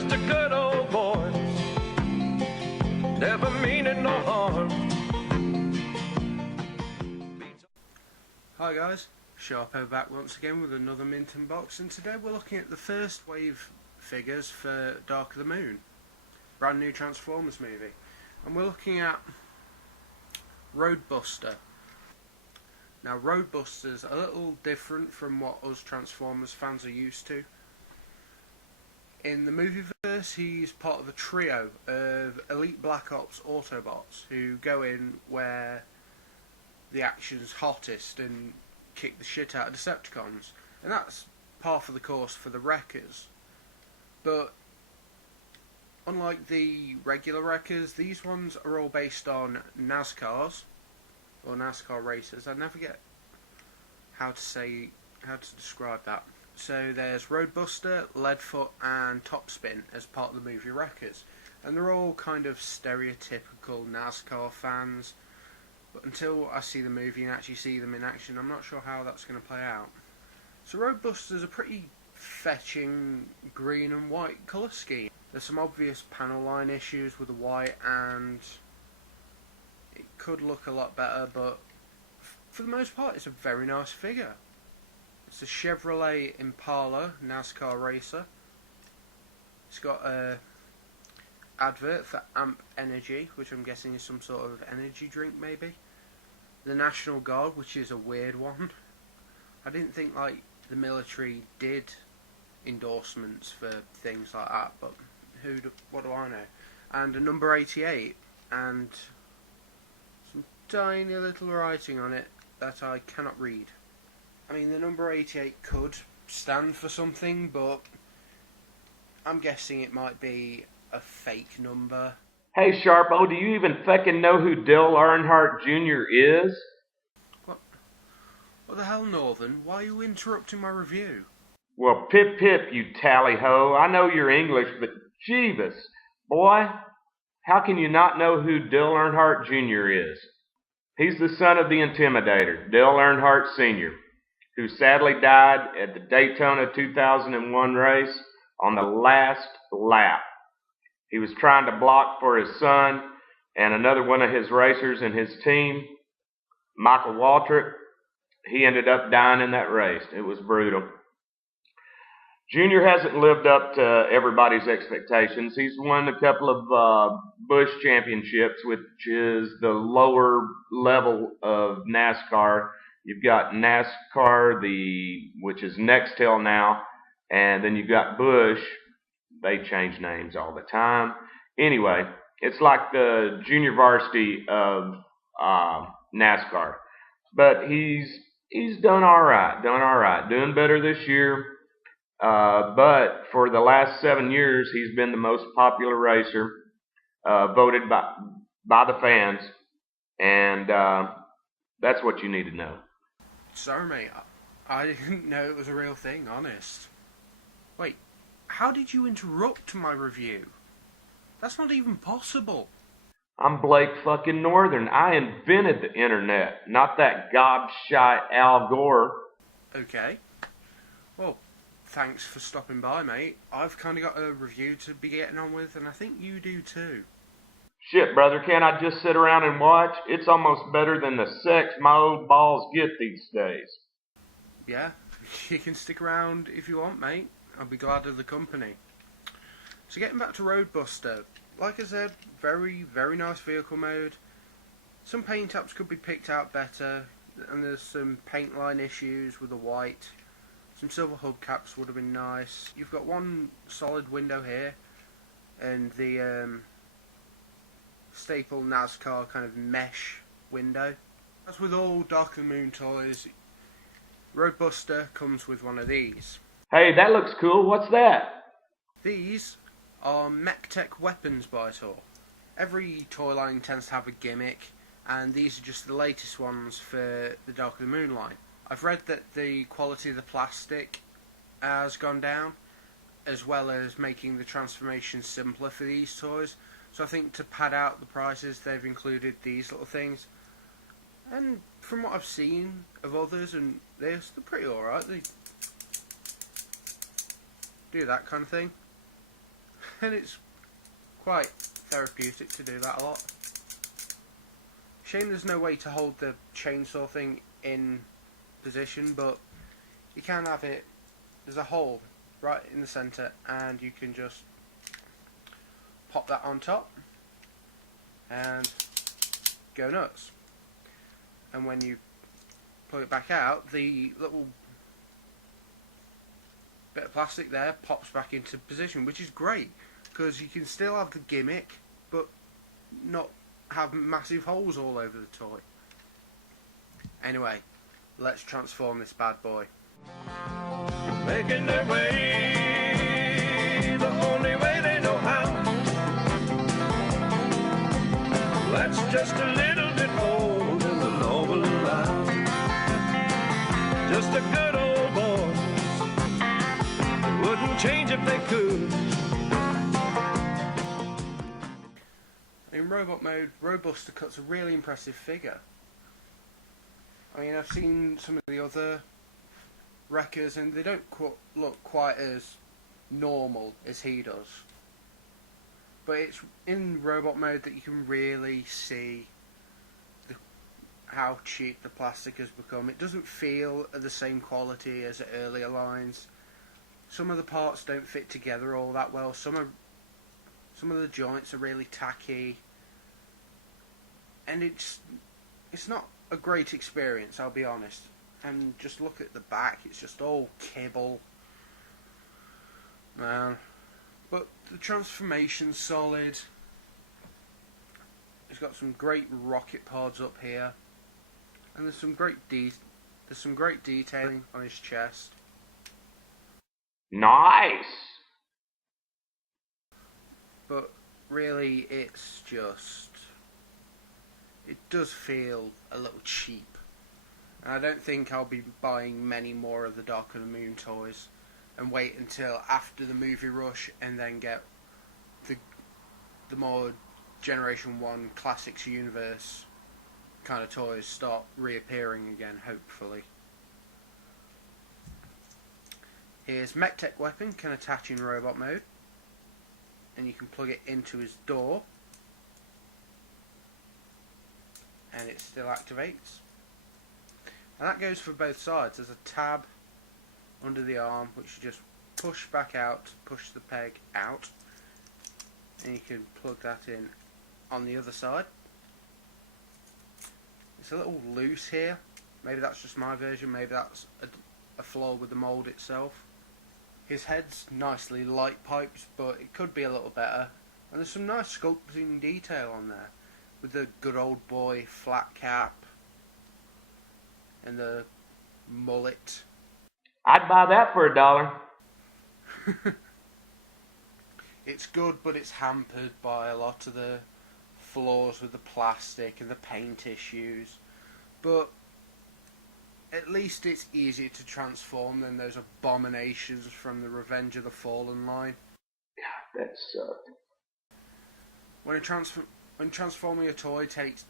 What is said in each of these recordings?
just a good old boy, never meaning no harm. Hi guys, Sharpo back once again with another Minton box, and today we're looking at the first wave figures for Dark of the Moon, brand new Transformers movie, and we're looking at Roadbuster. Now Roadbuster's a little different from what us Transformers fans are used to. In the movieverse, he's part of a trio of elite Black Ops Autobots who go in where the action's hottest and kick the shit out of Decepticons, and that's par for the course for the Wreckers. But unlike the regular Wreckers, these ones are all based on NASCARs or NASCAR racers. I never get how to describe that. So there's Roadbuster, Leadfoot and Topspin as part of the movie Wreckers, and they're all kind of stereotypical NASCAR fans. But until I see the movie and actually see them in action, I'm not sure how that's going to play out. So Roadbuster's a pretty fetching green and white colour scheme. There's some obvious panel line issues with the white, and it could look a lot better, but for the most part it's a very nice figure. It's a Chevrolet Impala NASCAR racer. It's got a advert for Amp Energy, which I'm guessing is some sort of energy drink maybe. The National Guard, which is a weird one. I didn't think like the military did endorsements for things like that, but what do I know? And a number 88 and some tiny little writing on it that I cannot read. I mean, the number 88 could stand for something, but I'm guessing it might be a fake number. Hey Sharpo, do you even fucking know who Dale Earnhardt Jr. is? What the hell, Northern? Why are you interrupting my review? Well, pip pip, you tally-ho. I know you're English, but Jeebus, boy, how can you not know who Dale Earnhardt Jr. is? He's the son of the Intimidator, Dale Earnhardt Sr., who sadly died at the Daytona 2001 race on the last lap. He was trying to block for his son and another one of his racers in his team, Michael Waltrip. He ended up dying in that race. It was brutal. Junior hasn't lived up to everybody's expectations. He's won a couple of Busch championships, which is the lower level of NASCAR. You've got NASCAR, which is Nextel now, and then you've got Busch. They change names all the time. Anyway, it's like the junior varsity of NASCAR. But he's done all right, doing better this year. But for the last 7 years, he's been the most popular racer, voted by the fans, and that's what you need to know. Sorry, mate. I didn't know it was a real thing, honest. Wait, how did you interrupt my review? That's not even possible. I'm Blake fucking Northern. I invented the internet, not that gobshite Al Gore. Okay. Well, thanks for stopping by, mate. I've kind of got a review to be getting on with, and I think you do too. Shit, brother, can't I just sit around and watch? It's almost better than the sex my old balls get these days. Yeah, you can stick around if you want, mate. I'll be glad of the company. So getting back to Roadbuster, like I said, very, very nice vehicle mode. Some paint apps could be picked out better, and there's some paint line issues with the white. Some silver hubcaps would have been nice. You've got one solid window here, and the staple NASCAR kind of mesh window. As with all Dark of the Moon toys, Roadbuster comes with one of these. Hey, that looks cool. What's that? These are MechTech weapons by Tor. Every toy line tends to have a gimmick, and these are just the latest ones for the Dark of the Moon line. I've read that the quality of the plastic has gone down, as well as making the transformation simpler for these toys. So I think to pad out the prices, they've included these little things. And from what I've seen of others and this, they're pretty alright. They do that kind of thing. And it's quite therapeutic to do that a lot. Shame there's no way to hold the chainsaw thing in position, but you can have it. There's a hole right in the centre, and you can just pop that on top and go nuts. And when you pull it back out, the little bit of plastic there pops back into position, which is great because you can still have the gimmick but not have massive holes all over the toy. Anyway, let's transform this bad boy. Making their way the only way they know how. That's just a little bit more than the law will allow. Just a good old boy. Wouldn't change if they could. In robot mode, Roadbuster cuts a really impressive figure. I mean, I've seen some of the other wreckers and they don't look quite as normal as he does. But it's in robot mode that you can really see how cheap the plastic has become. It doesn't feel of the same quality as the earlier lines. Some of the parts don't fit together all that well. Some of the joints are really tacky. And it's not a great experience, I'll be honest. And just look at the back, it's just all kibble. Man. But the transformation's solid. It's got some great rocket pods up here. And there's some great detailing on his chest. Nice. But really it's just, it does feel a little cheap. And I don't think I'll be buying many more of the Dark of the Moon toys and wait until after the movie rush and then get the more Generation 1 Classics Universe kind of toys start reappearing again, hopefully. His MechTech weapon can attach in robot mode, and you can plug it into his door, and it still activates. And that goes for both sides. There's a tab under the arm which you just push back out, push the peg out, and you can plug that in on the other side. It's a little loose here. Maybe that's just my version, maybe that's a flaw with the mould itself. His head's nicely light piped, but it could be a little better. And there's some nice sculpting detail on there, with the good old boy flat cap and the mullet. I'd buy that for $1. It's good, but it's hampered by a lot of the flaws with the plastic and the paint issues. But at least it's easier to transform than those abominations from the Revenge of the Fallen line. God, that sucked. When transforming a toy takes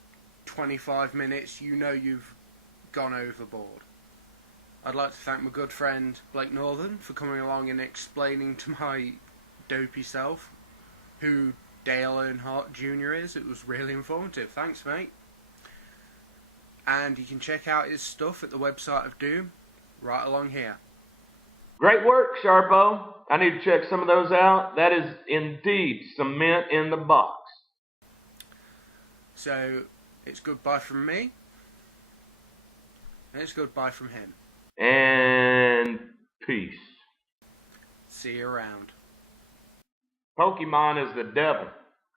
25 minutes, you know you've gone overboard. I'd like to thank my good friend Blake Northern for coming along and explaining to my dopey self who Dale Earnhardt Jr. is. It was really informative. Thanks, mate. And you can check out his stuff at the website of Doom, right along here. Great work, Sharpo. I need to check some of those out. That is indeed cement in the box. So, it's goodbye from me, and it's goodbye from him. And peace. See you around. Pokemon is the devil.